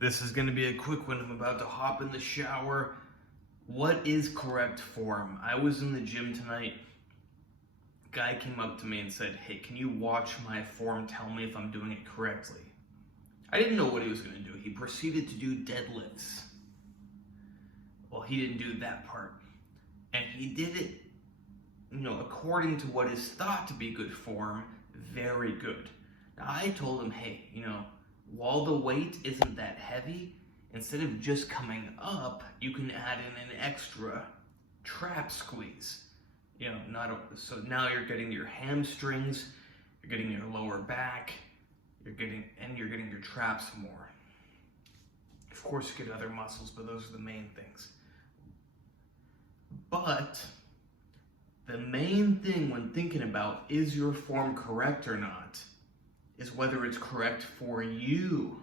This is going to be a quick one. I'm about to hop in the shower. What is correct form? I was in the gym tonight. Guy came up to me and said, "Hey, can you watch my form? Tell me if I'm doing it correctly." I didn't know what he was going to do. He proceeded to do deadlifts. Well, he didn't do that part. And he did it, according to what is thought to be good form, very good. Now, I told him, hey, while the weight isn't that heavy, instead of just coming up, you can add in an extra trap squeeze. So now you're getting your hamstrings, you're getting your lower back, you're getting your traps more. Of course, you get other muscles, but those are the main things. But the main thing when thinking about is your form correct or not is whether it's correct for you.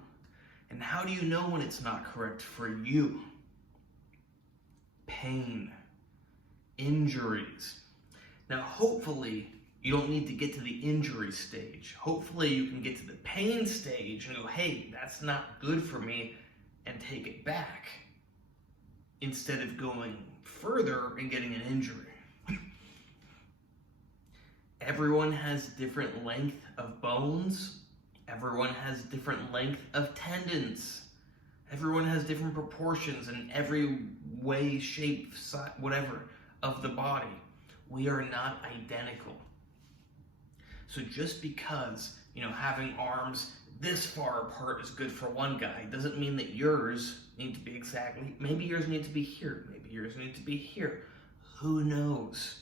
And how do you know when it's not correct for you? Pain, injuries. Now, hopefully, you don't need to get to the injury stage. Hopefully, you can get to the pain stage and go, hey, that's not good for me, and take it back, instead of going further and getting an injury. Everyone has different length of bones. Everyone has different length of tendons. Everyone has different proportions in every way, shape, size, whatever, of the body. We are not identical. So just because, having arms this far apart is good for one guy doesn't mean that yours need to be exactly, maybe yours need to be here, maybe yours need to be here. Who knows?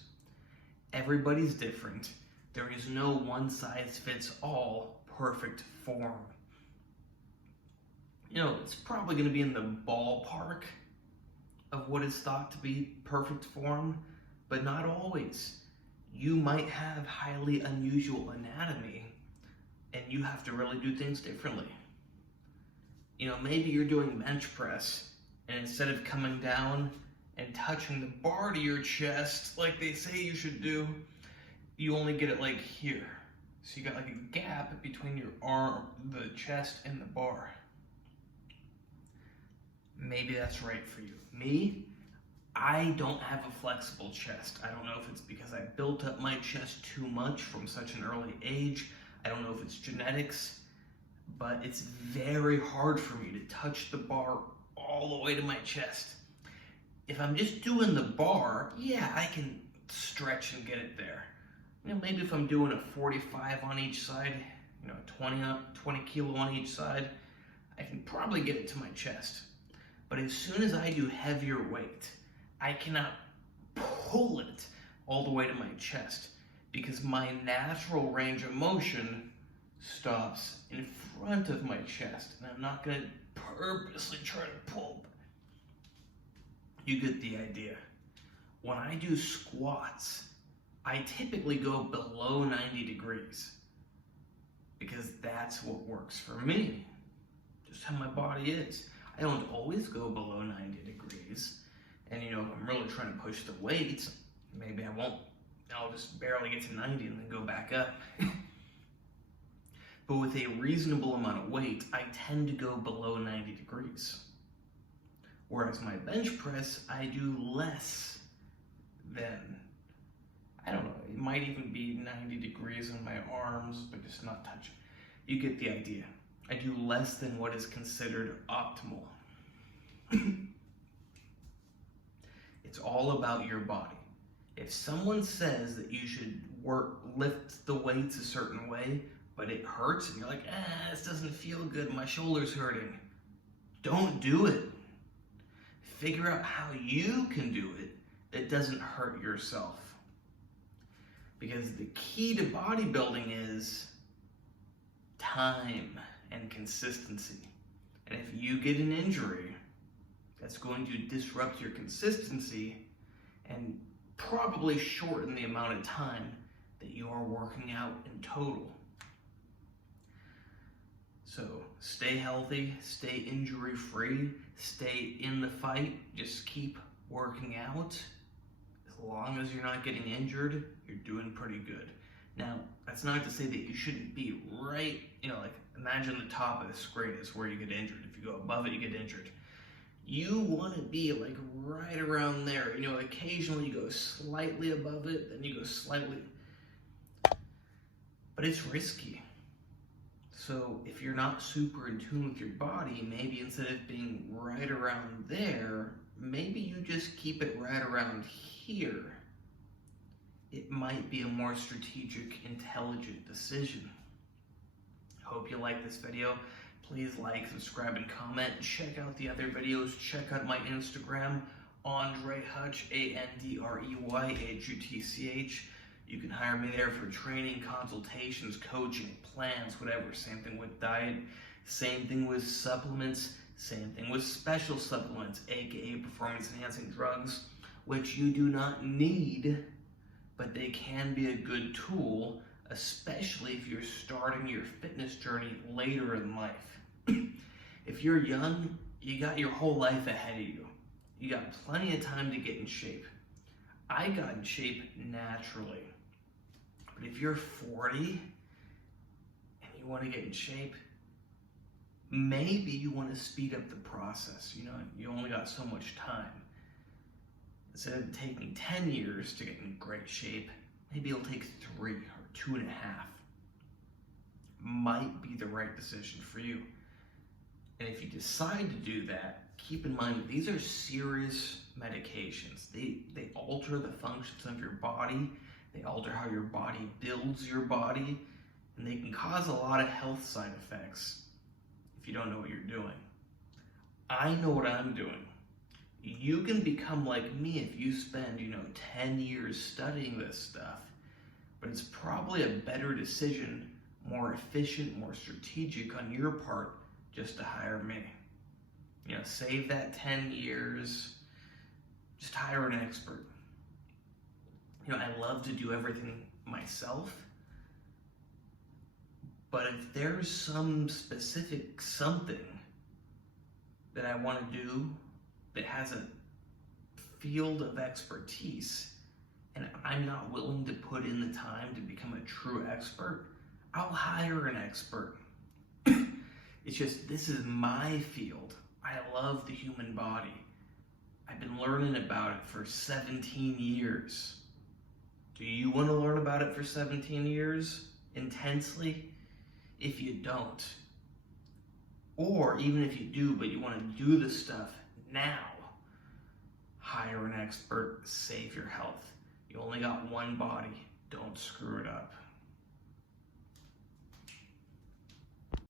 Everybody's different. There is no one size fits all perfect form. It's probably going to be in the ballpark of what is thought to be perfect form, but not always. You might have highly unusual anatomy, and you have to really do things differently. Maybe you're doing bench press, and instead of coming down and touching the bar to your chest like they say you should do, you only get it like here. So you got like a gap between your arm, the chest, and the bar. Maybe that's right for you. Me, I don't have a flexible chest. I don't know if it's because I built up my chest too much from such an early age. I don't know if it's genetics, but it's very hard for me to touch the bar all the way to my chest. If I'm just doing the bar, yeah, I can stretch and get it there. Maybe if I'm doing a 45 on each side, 20 kilo on each side, I can probably get it to my chest. But as soon as I do heavier weight, I cannot pull it all the way to my chest because my natural range of motion stops in front of my chest, and I'm not going to purposely try to pull. You get the idea. When I do squats, I typically go below 90 degrees because that's what works for me, just how my body is. I don't always go below 90 degrees, and if I'm really trying to push the weight, maybe I won't. I'll just barely get to 90 and then go back up. But with a reasonable amount of weight, I tend to go below 90 degrees. Whereas my bench press, I do less than, I don't know, it might even be 90 degrees on my arms, but just not touching. You get the idea. I do less than what is considered optimal. It's all about your body. If someone says that you should lift the weights a certain way, but it hurts, and you're like, this doesn't feel good, my shoulder's hurting, don't do it. Figure out how you can do it that doesn't hurt yourself. Because the key to bodybuilding is time and consistency. And if you get an injury, that's going to disrupt your consistency and probably shorten the amount of time that you are working out in total. So stay healthy, stay injury-free, stay in the fight, just keep working out. As long as you're not getting injured, you're doing pretty good. Now, that's not to say that you shouldn't be right, like Imagine the top of the screen is where you get injured. If you go above it, you get injured. You want to be like right around there. You know, occasionally you go slightly above it, then you go slightly, but it's risky. So if you're not super in tune with your body, maybe instead of being right around there, maybe you just keep it right around here. It might be a more strategic, intelligent decision. Hope you like this video. Please like, subscribe, and comment. Check out the other videos. Check out my Instagram, AndreyHutch, AndreyHutch. You can hire me there for training, consultations, coaching, plans, whatever. Same thing with diet. Same thing with supplements. Same thing with special supplements, aka performance-enhancing drugs, which you do not need, but they can be a good tool, especially if you're starting your fitness journey later in life. If you're young, you got your whole life ahead of you. You got plenty of time to get in shape. I got in shape naturally. But if you're 40 and you want to get in shape, maybe you want to speed up the process. You know, you only got so much time. Instead of taking 10 years to get in great shape, maybe it'll take 3 or 2.5. Might be the right decision for you. And if you decide to do that, keep in mind that these are serious medications. They alter the functions of your body. They alter how your body builds your body. And they can cause a lot of health side effects if you don't know what you're doing. I know what I'm doing. You can become like me if you spend, 10 years studying this stuff. But it's probably a better decision, more efficient, more strategic on your part just to hire me. Save that 10 years, just hire an expert. I love to do everything myself, but if there's some specific something that I want to do that has a field of expertise, and I'm not willing to put in the time to become a true expert, I'll hire an expert. It's just, this is my field. I love the human body. I've been learning about it for 17 years. Do you want to learn about it for 17 years intensely? If you don't, or even if you do, but you want to do the stuff now, hire an expert, save your health. You only got one body. Don't screw it up.